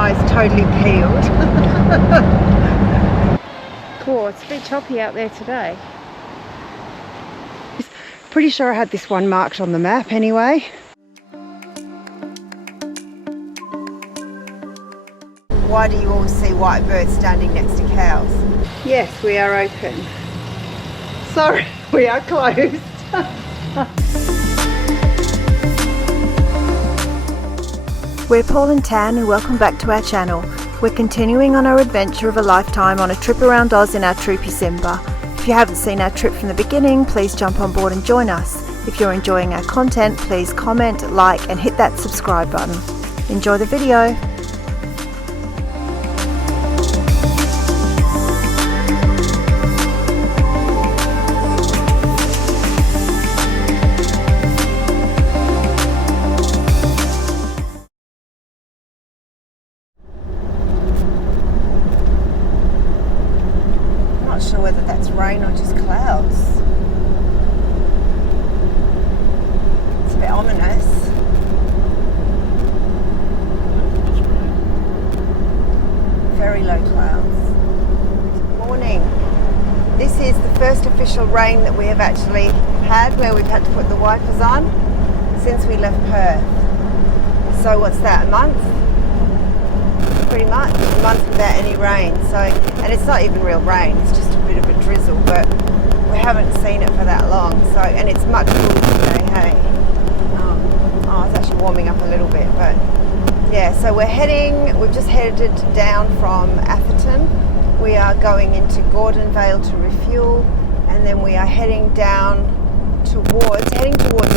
eyes totally peeled. Cool, it's a bit choppy out there today. Pretty sure I had this one marked on the map anyway. Why do you always see white birds standing next to cows? Yes, we are open. Sorry, we are closed. We're Paul and Tan and welcome back to our channel. We're continuing on our adventure of a lifetime on a trip around Oz in our troopy Simba. If you haven't seen our trip from the beginning, please jump on board and join us. If you're enjoying our content, please comment, like and hit that subscribe button. Enjoy the video. Sure whether that's rain or just clouds. It's a bit ominous. Very low clouds. Morning. This is the first official rain that we have actually had where we've had to put the wipers on since we left Perth. So what's that, a month? Pretty much a month without any rain. So, and it's not even real rain, it's just a bit of a drizzle, but we haven't seen it for that long. So, and it's much cooler today, hey. Oh, it's actually warming up a little bit, but yeah. So we've just headed down from Atherton. We are going into Gordonvale to refuel, and then we are heading towards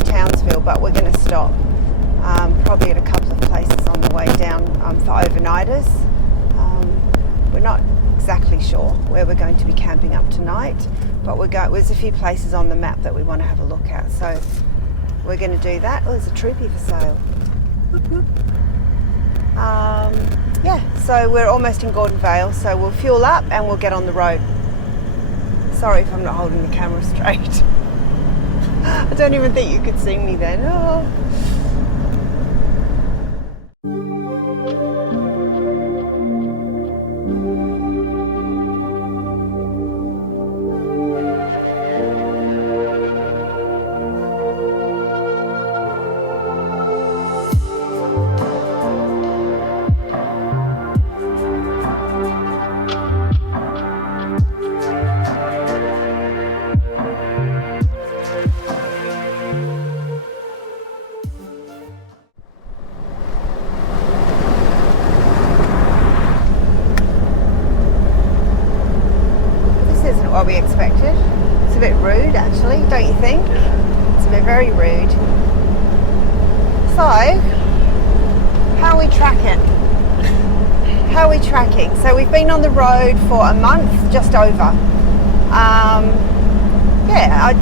Townsville, but we're going to stop. Probably at a couple of places on the way down for overnighters. We're not exactly sure where we're going to be camping up tonight, but there's a few places on the map that we want to have a look at, so we're going to do that. Oh, there's a troopy for sale. Whoop, whoop. Yeah, so we're almost in Gordonvale, so we'll fuel up and we'll get on the road. Sorry if I'm not holding the camera straight. I don't even think you could see me then. Oh. What we expected. It's a bit rude actually, don't you think? It's a bit very rude. So, how are we tracking? How are we tracking? So we've been on the road for a month, just over. Yeah, I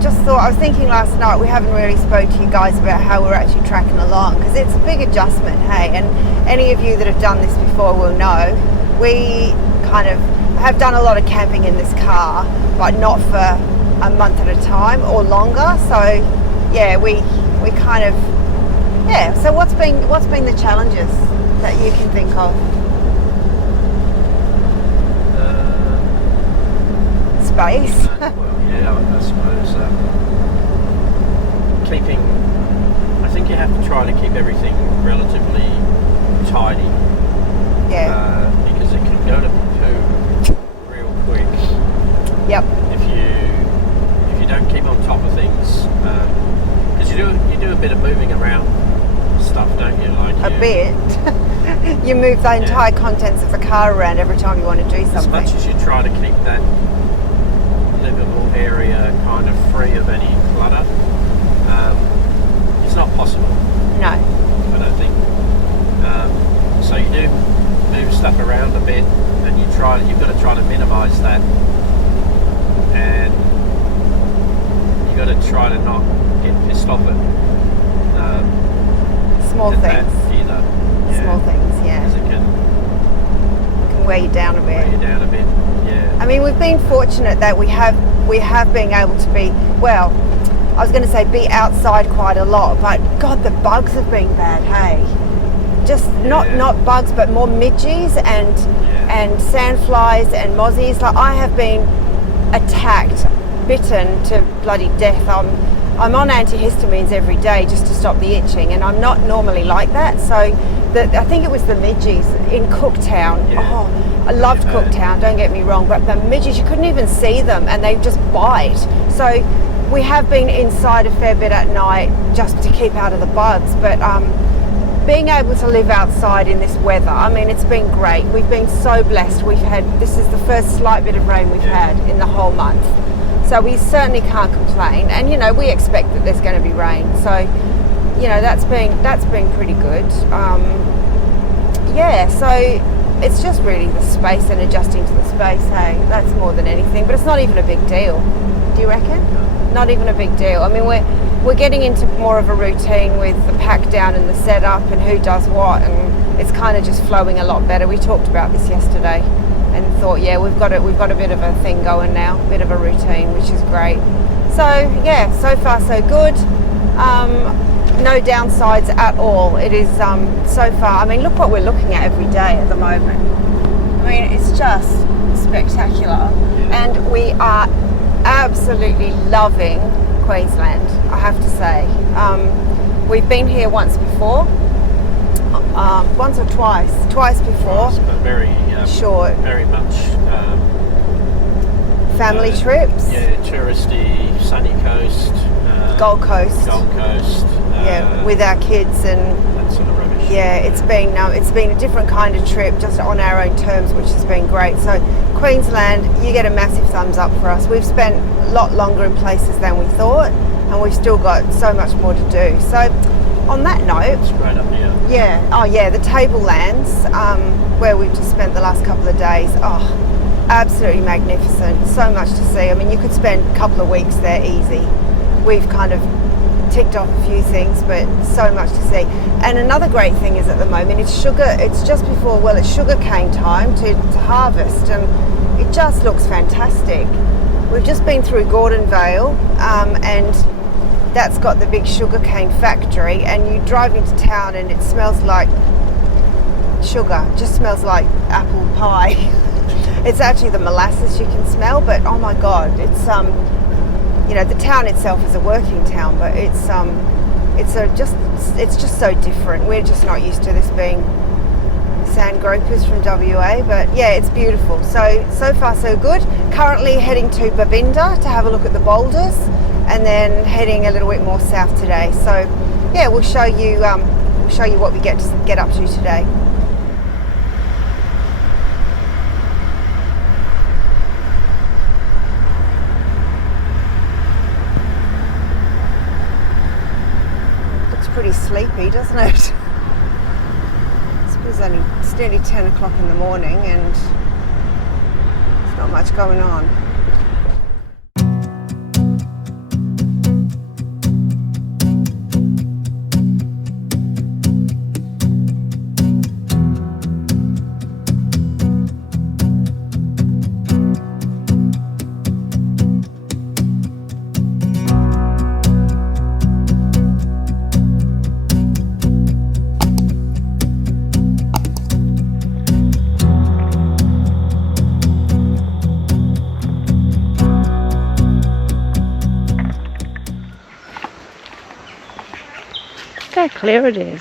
just thought, I was thinking last night, we haven't really spoke to you guys about how we're actually tracking along, because it's a big adjustment, hey, and any of you that have done this before will know, we kind of have done a lot of camping in this car, but not for a month at a time or longer. So yeah, we kind of, yeah. So what's been the challenges that you can think of? Space. Well, yeah, I suppose keeping. I think you have to try to keep everything relatively tidy. Yeah. Because it can go to poo real quick. Yep. If you don't keep on top of things, because you do a bit of moving around stuff, don't you? Like a bit. You move the entire contents of the car around every time you want to do something. As much as you try to keep that livable area kind of free of any clutter, it's not possible. No. I don't think. So you do move stuff around a bit, and you've got to try to minimise that, and you've got to try to not get pissed off at small things. Either. Yeah. Small things, yeah. Because it can weigh you down a bit. Weigh you down a bit, yeah. I mean, we've been fortunate that we have been able to be, well, I was going to say be outside quite a lot, but God, the bugs have been bad, hey? just not bugs, but more midges and sandflies and mozzies. Like, I have been attacked, bitten to bloody death. I'm on antihistamines every day just to stop the itching, and I'm not normally like that. So I think it was the midges in Cooktown. Yeah. Oh, I loved Cooktown, don't get me wrong, but the midges, you couldn't even see them, and they just bite. So we have been inside a fair bit at night just to keep out of the bugs, but being able to live outside in this weather, I mean, it's been great. We've been so blessed. This is the first slight bit of rain we've had in the whole month. So we certainly can't complain. And, you know, we expect that there's going to be rain. So, you know, that's been pretty good. So it's just really the space and adjusting to the space, hey, that's more than anything. But it's not even a big deal. Do you reckon? Not even a big deal. I mean, we're getting into more of a routine with the pack down and the setup and who does what, and it's kind of just flowing a lot better. We talked about this yesterday and thought, yeah, we've got a bit of a thing going now, a bit of a routine, which is great. So yeah, so far so good. No downsides at all. It is so far. I mean, look what we're looking at every day at the moment. I mean, it's just spectacular, and we are absolutely loving Queensland, I have to say. We've been here once before, once or twice before. But very short, very much family trips. Yeah, touristy, sunny coast, Gold Coast. With our kids and that sort of rubbish. Yeah, it's been a different kind of trip, just on our own terms, which has been great. So Queensland, you get a massive thumbs up for us. We've spent a lot longer in places than we thought, and we've still got so much more to do. So on that note, it's great up here. Yeah, oh yeah, the Tablelands, where we've just spent the last couple of days. Oh, absolutely magnificent. So much to see. I mean, you could spend a couple of weeks there easy. We've kind of ticked off a few things, but so much to see. And another great thing is at the moment it's just before, it's sugarcane time to harvest, and it just looks fantastic. We've just been through Gordon Vale, and that's got the big sugarcane factory, and you drive into town and it smells like sugar, just smells like apple pie. It's actually the molasses you can smell, but oh my god, it's you know, the town itself is a working town, but it's just so different. We're just not used to this being sand gropers from WA, but yeah, it's beautiful. So far so good. Currently heading to Babinda to have a look at the boulders, and then heading a little bit more south today. So yeah, we'll show you what we get up to today. Pretty sleepy, doesn't it? It's nearly 10 o'clock in the morning, and there's not much going on. Look how clear it is.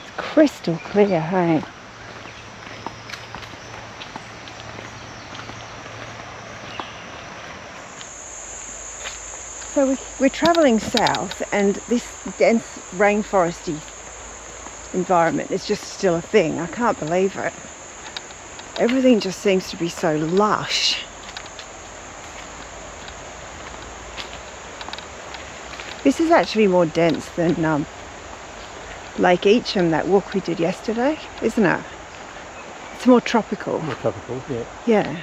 It's crystal clear, hey? So we're travelling south, and this dense rainforesty environment is just still a thing. I can't believe it. Everything just seems to be so lush. This is actually more dense than Lake Eacham, that walk we did yesterday, isn't it? It's more tropical. More tropical, yeah. Yeah.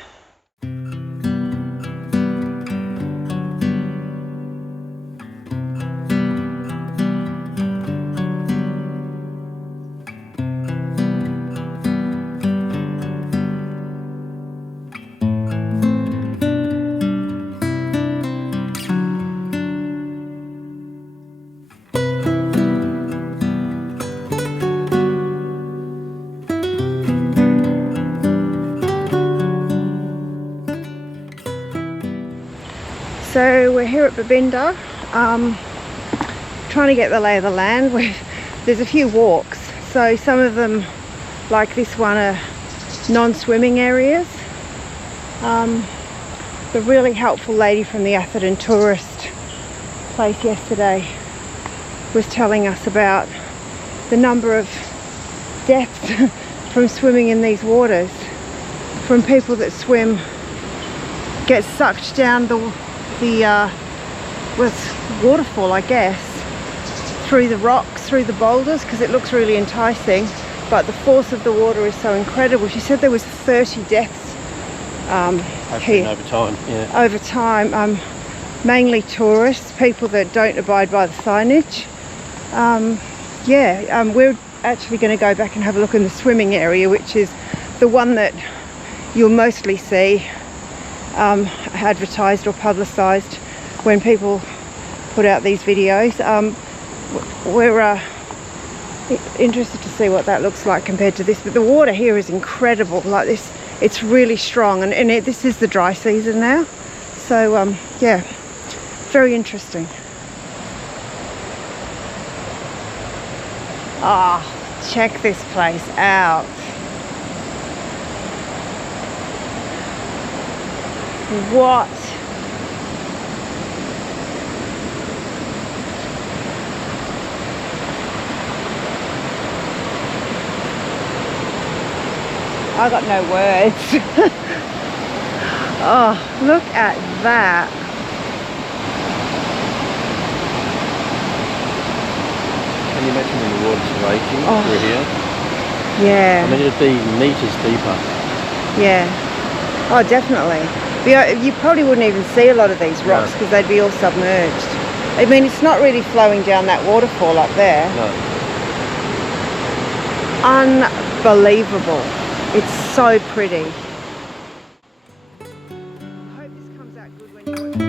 here at Babinda, trying to get the lay of the land. There's a few walks, so some of them, like this one, are non-swimming areas. The really helpful lady from the Atherton tourist place yesterday was telling us about the number of deaths from swimming in these waters, from people that swim, get sucked down the waterfall, I guess, through the rocks, through the boulders, because it looks really enticing, but the force of the water is so incredible. She said there was 30 deaths here over time. Yeah. Over time, mainly tourists, people that don't abide by the signage. We're actually going to go back and have a look in the swimming area, which is the one that you'll mostly see advertised or publicised when people put out these videos. We're interested to see what that looks like compared to this, but the water here is incredible. Like this, it's really strong, and this is the dry season now, so yeah, very interesting. Check this place out. What? I got no words. Oh, look at that. Can you imagine when the water's raging through here? Yeah. I mean, it'd be meters deeper. Yeah. Oh, definitely. You probably wouldn't even see a lot of these rocks because they'd be all submerged. I mean, it's not really flowing down that waterfall up there. No. Unbelievable. It's so pretty. I hope this comes out good when you watch the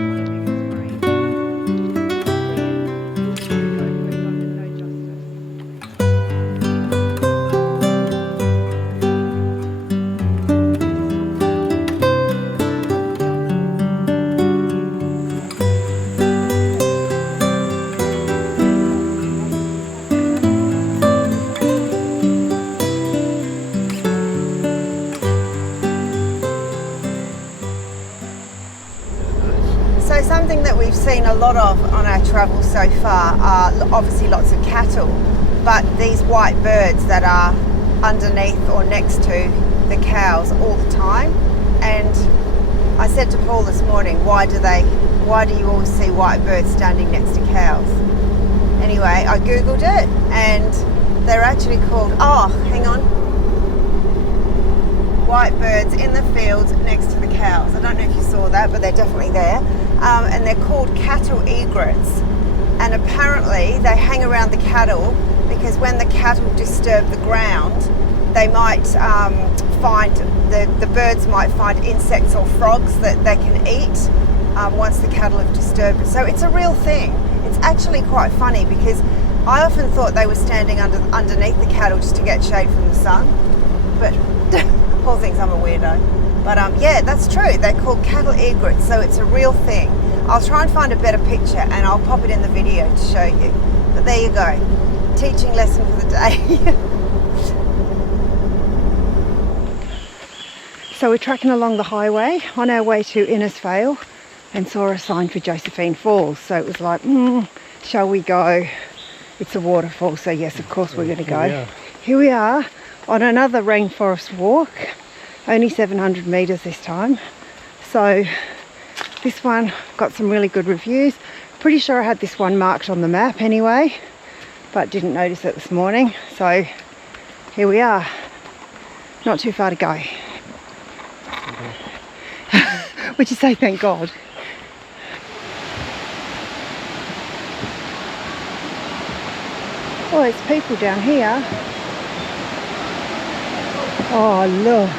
So something that we've seen a lot of on our travels so far are obviously lots of cattle, but these white birds that are underneath or next to the cows all the time. And I said to Paul this morning, why do you always see white birds standing next to cows? Anyway, I googled it, and they're actually called, white birds in the fields next to the cows. I don't know if you saw that, but they're definitely there. And they're called cattle egrets. And apparently they hang around the cattle because when the cattle disturb the ground, they might find, the birds might find insects or frogs that they can eat once the cattle have disturbed it. So it's a real thing. It's actually quite funny because I often thought they were standing underneath the cattle just to get shade from the sun. But Paul thinks I'm a weirdo. But yeah, that's true. They're called cattle egrets, so it's a real thing. I'll try and find a better picture and I'll pop it in the video to show you. But there you go. Teaching lesson for the day. So we're tracking along the highway on our way to Innisfail and saw a sign for Josephine Falls. So it was like, shall we go? It's a waterfall, so yes, of course we're going to go. Here we are on another rainforest walk. Only 700 metres this time. So this one got some really good reviews. Pretty sure I had this one marked on the map anyway, but didn't notice it this morning. So here we are. Not too far to go. Would you say thank God? Oh, there's people down here. Oh, look.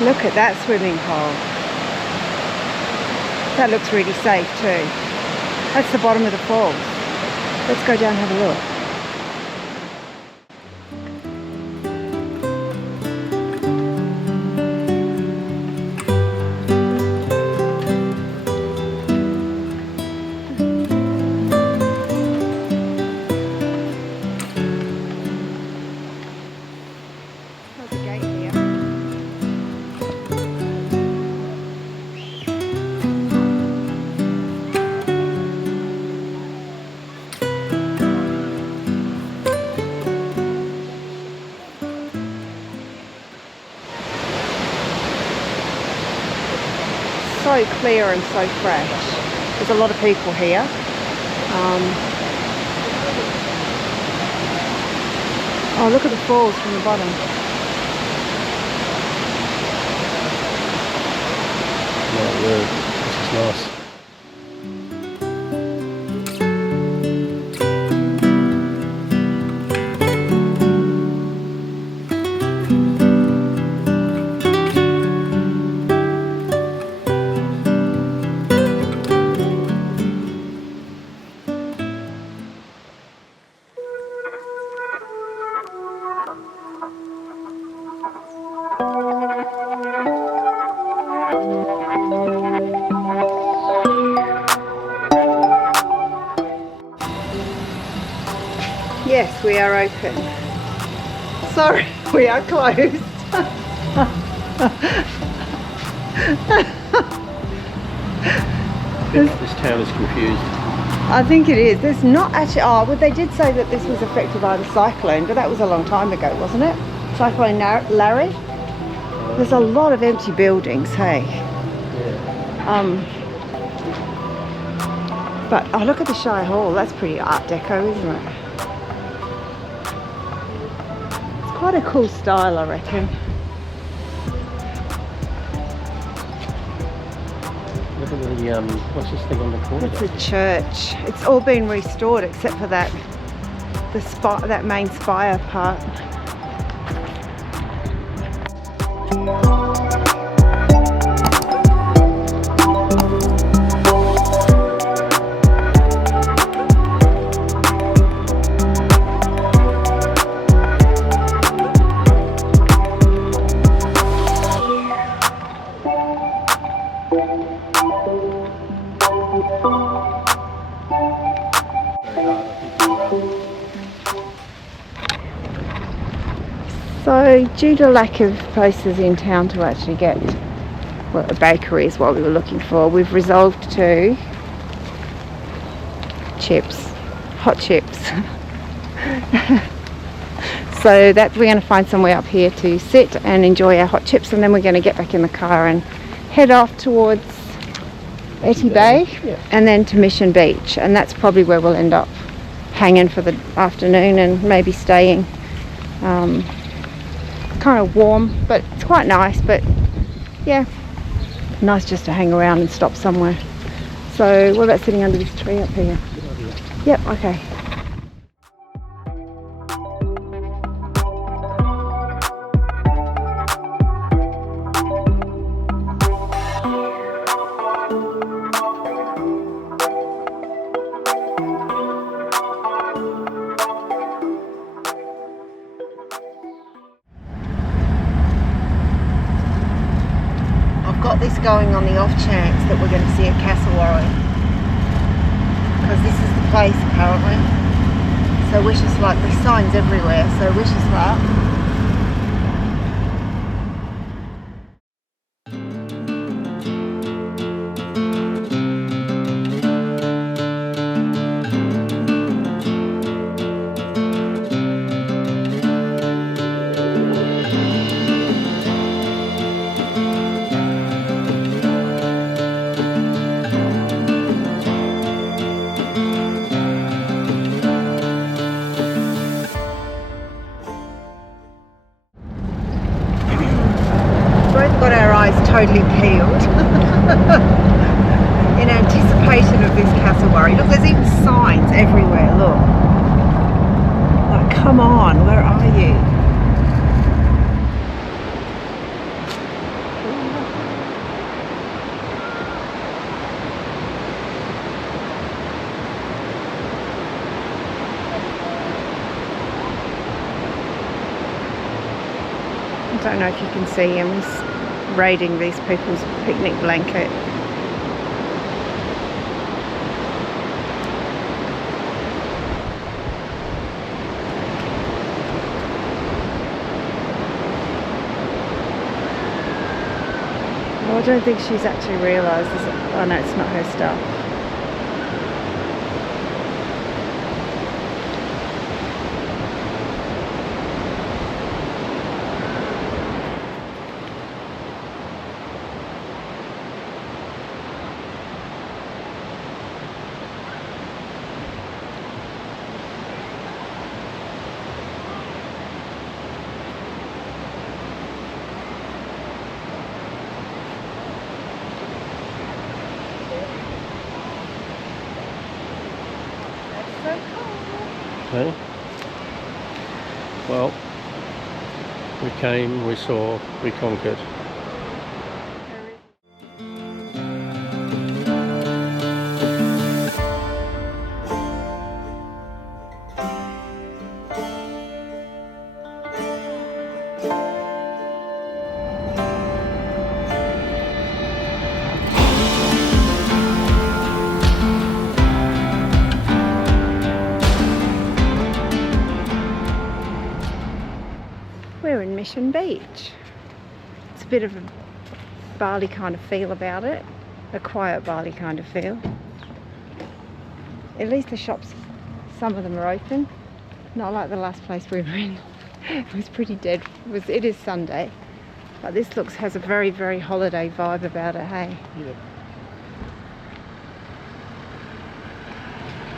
Look at that swimming hole. That looks really safe too. That's the bottom of the falls. Let's go down and have a look. so clear and so fresh. There's a lot of people here. Oh, look at the falls from the bottom. Yeah, this is nice. Yes, we are open. Sorry, we are closed. This town is confused. I think it is. There's not actually. Oh, well, they did say that this was affected by the cyclone, but that was a long time ago, wasn't it? Cyclone Larry. There's a lot of empty buildings. Hey. Yeah. But oh, look at the Shire Hall. That's pretty Art Deco, isn't it? It's quite a cool style, I reckon. Look at the what's this thing on the corner? It's a church. It's all been restored except for that that main spire part. So, due to lack of places in town to actually get, well, a bakery is what we were looking for, we've resolved to hot chips. So that we're going to find somewhere up here to sit and enjoy our hot chips, and then we're going to get back in the car and head off towards Etty Bay, and then to Mission Beach, and that's probably where we'll end up hanging for the afternoon and maybe staying. Kind of warm, but it's quite nice, but yeah, nice just to hang around and stop somewhere. So what about sitting under this tree up here? Yep, okay. Got this going on the off chance that we're going to see a Cassowary, because this is the place apparently. So wish us luck. There's signs everywhere, so wish us luck. Got our eyes totally peeled in anticipation of this cassowary. Look, there's even signs everywhere, look. Like, come on, where are you? I don't know if you can see him. He's raiding these people's picnic blanket. Well, I don't think she's actually realised this. Oh no, it's not her stuff. Okay. Well, we came, we saw, we conquered. We're in Mission Beach. It's a bit of a Bali kind of feel about it, a quiet Bali kind of feel. At least the shops, some of them are open, not like the last place we were in. It was pretty dead. It is Sunday, but this has a very, very holiday vibe about it, hey? Yeah.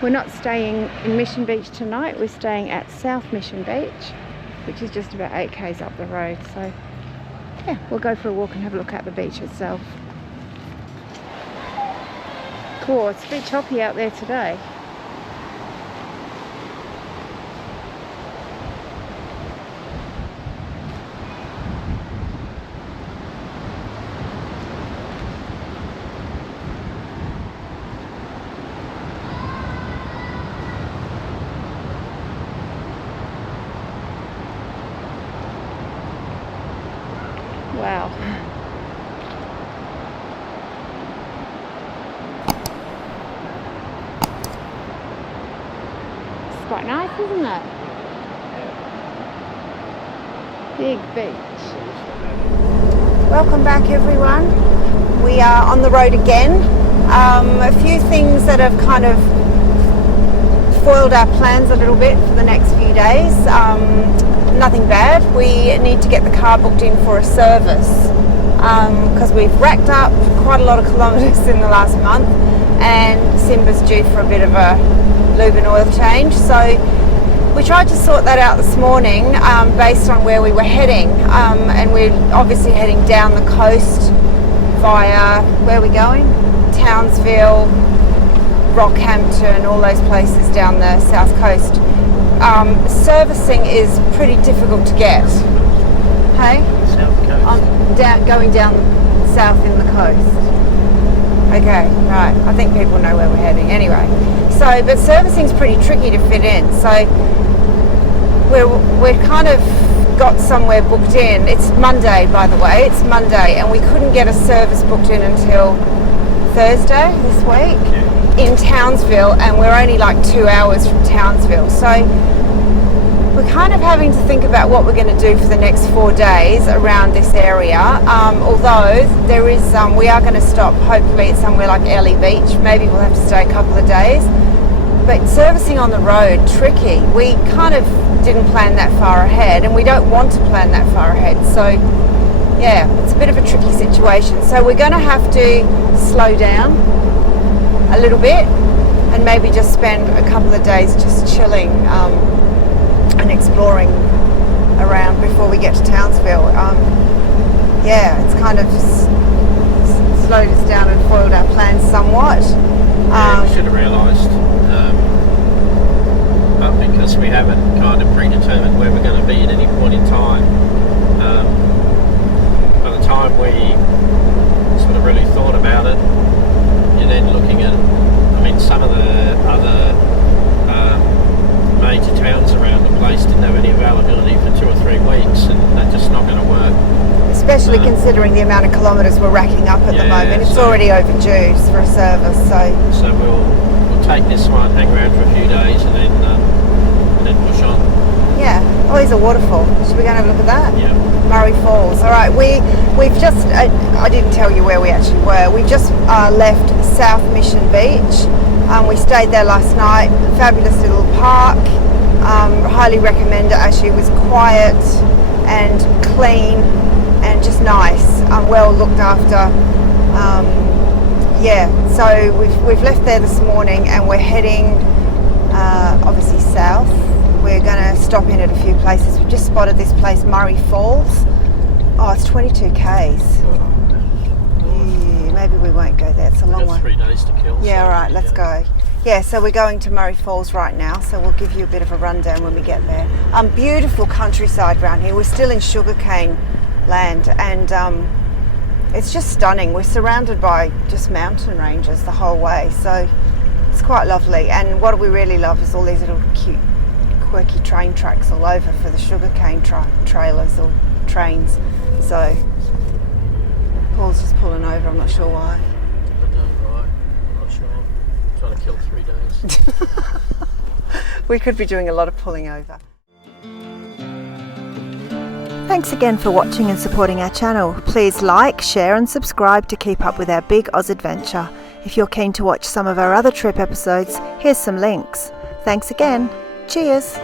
We're not staying in Mission Beach tonight, we're staying at South Mission Beach, which is just about 8 k's up the road. So yeah, we'll go for a walk and have a look at the beach itself. Cool, it's a bit choppy out there today. Wow. It's quite nice, isn't it? Big beach. Welcome back, everyone. We are on the road again. A few things that have kind of foiled our plans a little bit for the next few days. Nothing bad. We need to get the car booked in for a service because we've racked up quite a lot of kilometres in the last month, and Simba's due for a bit of a lube and oil change. So we tried to sort that out this morning based on where we were heading, and we're obviously heading down the coast via, where are we going? Townsville, Rockhampton, all those places down the south coast. Servicing is pretty difficult to get. Hey? South coast. Going down south in the coast. Okay, right. I think people know where we're heading. Anyway, but servicing's pretty tricky to fit in. So we're kind of got somewhere booked in. It's Monday, by the way. It's Monday, and we couldn't get a service booked in until Thursday this week. Yeah. In Townsville, and we're only like 2 hours from Townsville, so we're kind of having to think about what we're going to do for the next 4 days around this area, although there is we are going to stop hopefully at somewhere like Etty Beach. Maybe we'll have to stay a couple of days, but servicing on the road, tricky. We kind of didn't plan that far ahead, and we don't want to plan that far ahead, so yeah, it's a bit of a tricky situation. So we're going to have to slow down a little bit and maybe just spend a couple of days just chilling and exploring around before we get to Townsville. Yeah, it's kind of slowed us down and foiled our plans somewhat. Yeah, we should have realised, but because we haven't kind of predetermined where we're going to be at any point in time, by the time we sort of really thought about it, you're then looking at, I mean, some of the other major towns around the place didn't have any availability for 2 or 3 weeks, and that's just not going to work. Especially considering the amount of kilometres we're racking up at the moment. It's already overdue for a service, so we'll take this one, hang around for a few days, and then push on. Yeah. Oh, there's a waterfall. Should we go and have a look at that? Yeah. Murray Falls. All right. We've just. I didn't tell you where we actually were. We just left South Mission Beach. We stayed there last night. Fabulous little park. Highly recommend it. Actually, it was quiet and clean and just nice. Well looked after. Yeah. So we've left there this morning, and we're heading obviously south. We're going to stop in at a few places. We've just spotted this place, Murray Falls. Oh, it's 22 k's. Yeah, maybe we won't go there. It's a long way. 3 days to kill. Yeah, all right, let's go. Yeah, so we're going to Murray Falls right now, so we'll give you a bit of a rundown when we get there. Beautiful countryside around here. We're still in sugarcane land, and it's just stunning. We're surrounded by just mountain ranges the whole way, so it's quite lovely. And what we really love is all these little cute, quirky train tracks all over for the sugarcane trailers or trains. So Paul's just pulling over, I'm not sure why. I'm not sure. I'm trying to kill 3 days. We could be doing a lot of pulling over. Thanks again for watching and supporting our channel. Please like, share and subscribe to keep up with our big Oz adventure. If you're keen to watch some of our other trip episodes, here's some links. Thanks again. Cheers!